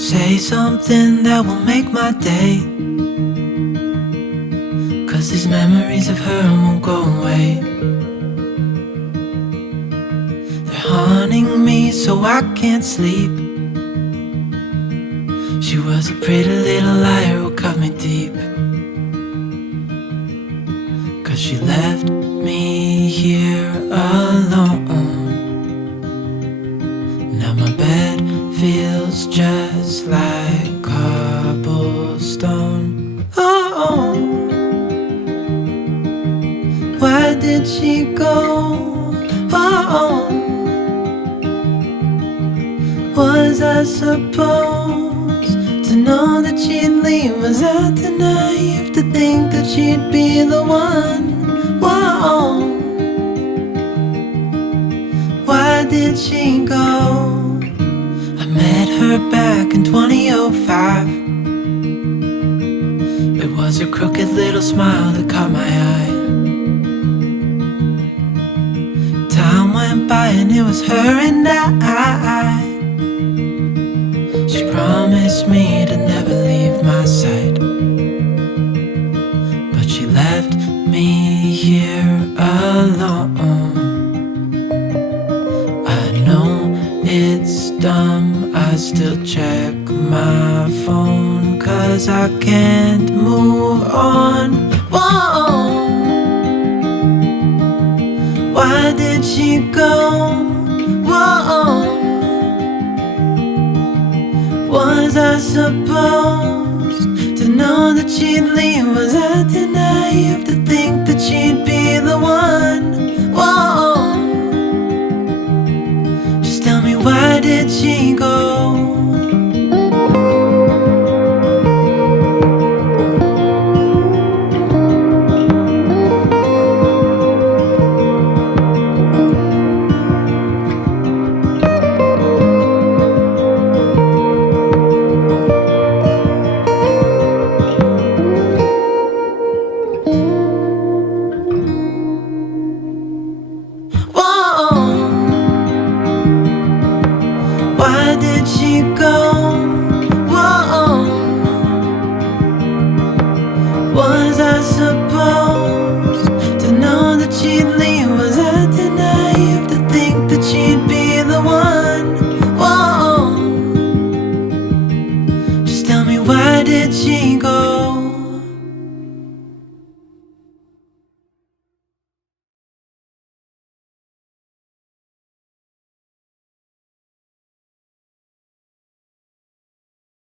Say something that will make my day, 'cause these memories of her won't go away. They're haunting me so I can't sleep. She was a pretty little liar who cut me deep, 'cause she left me here alone. Now my bed feels just like cobblestone. Oh, why did she go? Oh, was I supposed to know that she'd leave? Was I too naive to think that she'd be the one? Whoa, why did she go? I met her back in 2005. It was her crooked little smile that caught my eye. Time went by and it was her and I. She promised me to never leave my side, but she left me here alone. I know it's dumb, I still check my phone, 'cause I can't move on. Whoa, why did she go? Whoa, was I supposed to know that she'd leave? Was I too naive to think